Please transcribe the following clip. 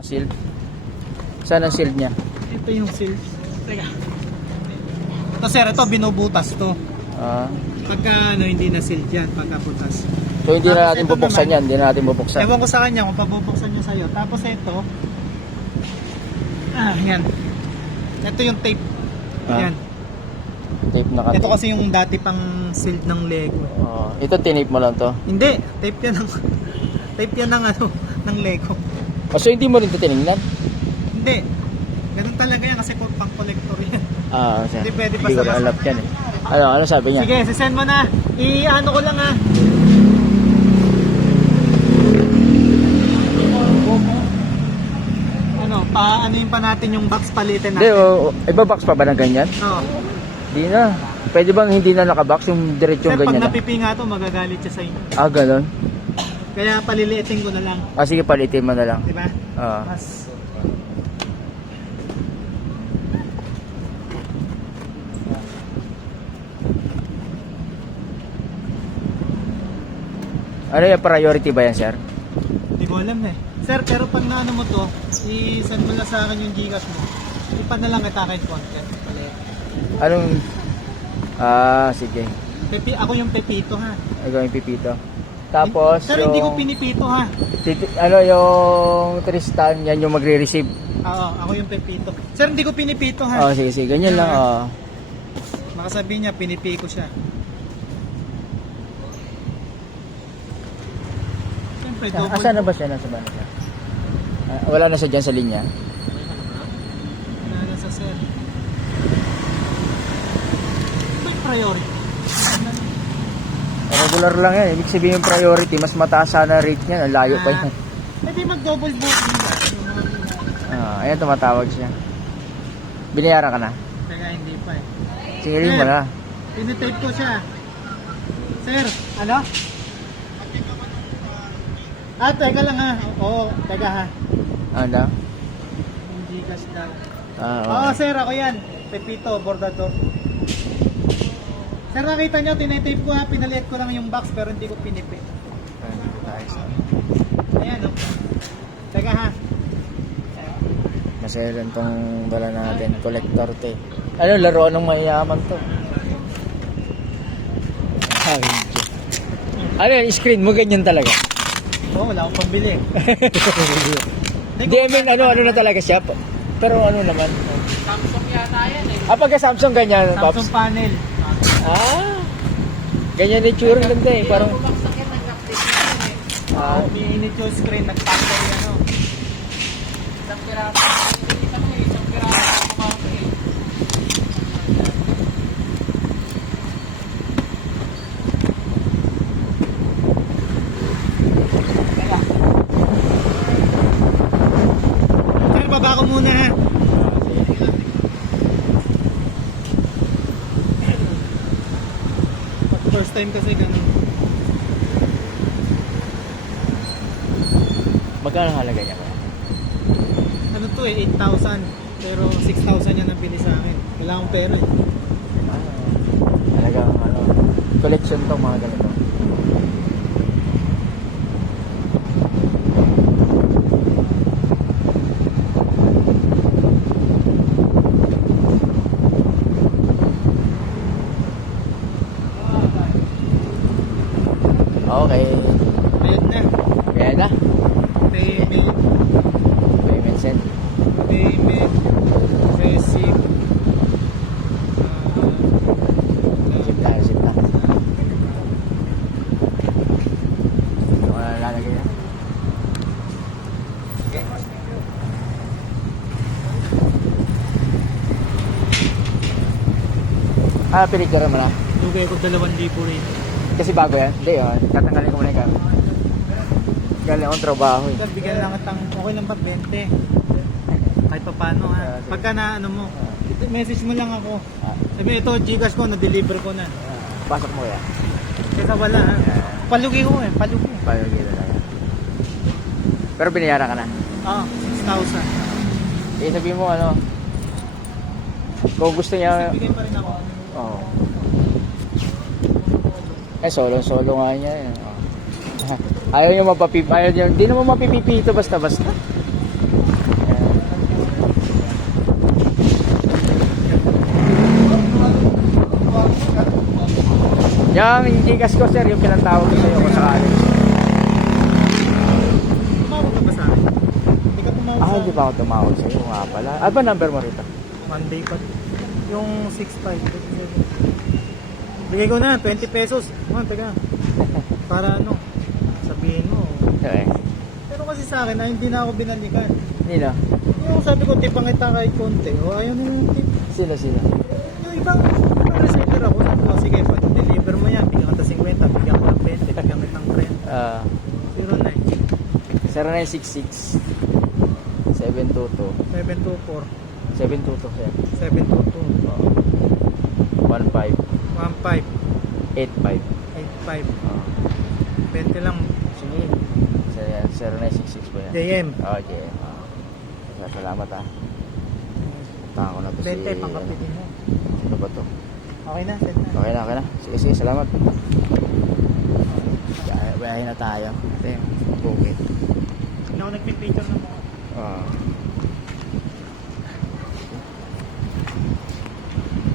Shield? Saan ang shield niya? Ito yung seal. Teka. Ito sir, ito binubutas to. Pagka hindi na seal yan, pagka butas. So hindi na Tapos natin ito bubuksan naman, yan, hindi na natin bubuksan. Ewan ko sa kanya kung pabubuksan niya sa'yo. Tapos ito, yan. Ito yung tape. Yan. Tape na Ito kasi yung dati pang seal ng Lego. Ito tinape mo lang to? Hindi, tape yan ng tape yan ng ng Lego. So hindi mo rin ito tinignan? Hindi. Ganun talaga yan kasi pang collector yan. Siya. Hindi pwede Hindi ko basta- na alam yan eh. Ano sabi niya? Sige, sisend mo na. I-ano ko lang ha. Ano pa natin yung box palitin Hindi, natin. iba-box pa ba ng ganyan? Oo. Hindi na. Pwede bang hindi na nakabox yung diretsong Sir, pag ganyan na? napipinga to, magagalit siya sa inyo. Ganon? Kaya paliliitin ko na lang. Sige, palitin mo na lang. Diba? Oo. Mas... Ano yung priority ba yan, sir? Hindi ko alam eh. Sir, pero pag naano mo to, i-send mo lang sa akin yung Gcash mo. Ipa na lang kita kahit content. Anong... sige. Ako yung Pepito ha. Ikaw yung pipito. Tapos, Sir, hindi ko pinipito ha. yung Tristan, yan yung magre-receive. Oo, ako yung Pepito. Sir, hindi ko pinipito ha. Sige. Ganyan lang, Makasabi niya, pinipi ko siya. Siyempre, double. Asan na ba siya? Nasa ba na siya? Wala na siya dyan sa linya? Wala na sa sir. May priority. Regular lang yan. Ibig sabihin yung priority, mas mataas sana rate niya. Ang layo pa yan. Pwede mag-double booking ba? Ayan, tumatawag siya. Binayaran ka na? Kaya hindi pa eh. Sige rin mo na. Pinitape ko siya. Sir, ano? Teka lang ha. Oo, teka ha. Ano? Yung Gcash daw. Oo. Sir, ako yan. Pepito, Bordador. Sir, nakita nyo, tinetape ko ha. Pinaliit ko lang yung box pero hindi ko pinipi. Ayan o. Teka ha. Maselan tong bala natin. Collector te. Ano, laro ng mayayaman to? Ano yan, screen mo ganyan talaga? Wala akong pambili. Hindi, I mean, ano na talaga siya. Pero ano naman. Samsung yata yan eh. Pagka Samsung ganyan, Samsung Pops. panel. Ganyan yung tsura ganda eh. Parang, Umiinit yung screen, nag-factory ano. Isang piraso. Isang piraso. Sir, baba ko muna ha. First time kasi ganun. magkano halaga niya? Ano to eh, 8,000. Pero 6,000 yan ang bili sa akin. Wala akong pera eh. Talagang collection to mga ganito. Okay. Bayad na. Kaya na. Payment. Payment send. Payment. Receipt. Receipt na. Ito ka na lalagay na. Pinicture mo lang. Lugay ko 2,000 rin. Kasi bago yan? Hindi yun. Tatanggalin ko muna yung camera. Galing akong trabaho eh. Sir, bigyan lang atang okay lang pa 20. Kahit pa paano ha. Pagka na ano mo, message mo lang ako. Sabi ito, Gcash ko, na-deliver ko na. Pasok mo yan. Kesa wala ha. Palugi ko eh, palugi. Paano gila na yan. Pero binayaran ka na. 6,000. Sabihin mo kung gusto niya. Bigyan pa rin ako. Oo. Solo nga niya. Ayaw niyo hindi naman mapipipito basta-basta. Yung Gcash ko sir, yung pinatawag ko sa'yo kung sakali. Tumawag ka ba sa akin? Hindi ka tumawag sa Hindi pa ako tumawag sa'yo nga pala. Ano ba number mo rito? Monday pa. Yung 6.5. Bigay ko na, 20 pesos. Man, teka. Para ano, sabihin mo. Okay. Pero kasi sa akin, hindi na ako binalikan. Hindi na. Yung sabi ko, tipang kita kahit konti. O ayaw na yung tip. Sila. Yung ibang reseller ako. Sabi ko, sige, pag deliver mo yan, bigyan ka 50, bigyan ka ng 20, bigyan ka ng 30. 09. 0966 722 724 722 sir. 722 15 15 85. 85 20 lang. Sige. 0966 po yan. JM. Okay. Salamat Taka ko na to 20, pangkapi din mo. Sino ba to? Okay na, set na. Okay na. Sige, salamat. Bayahin na tayo. Ito yung bukit. Hindi ako nagpipicture ng mga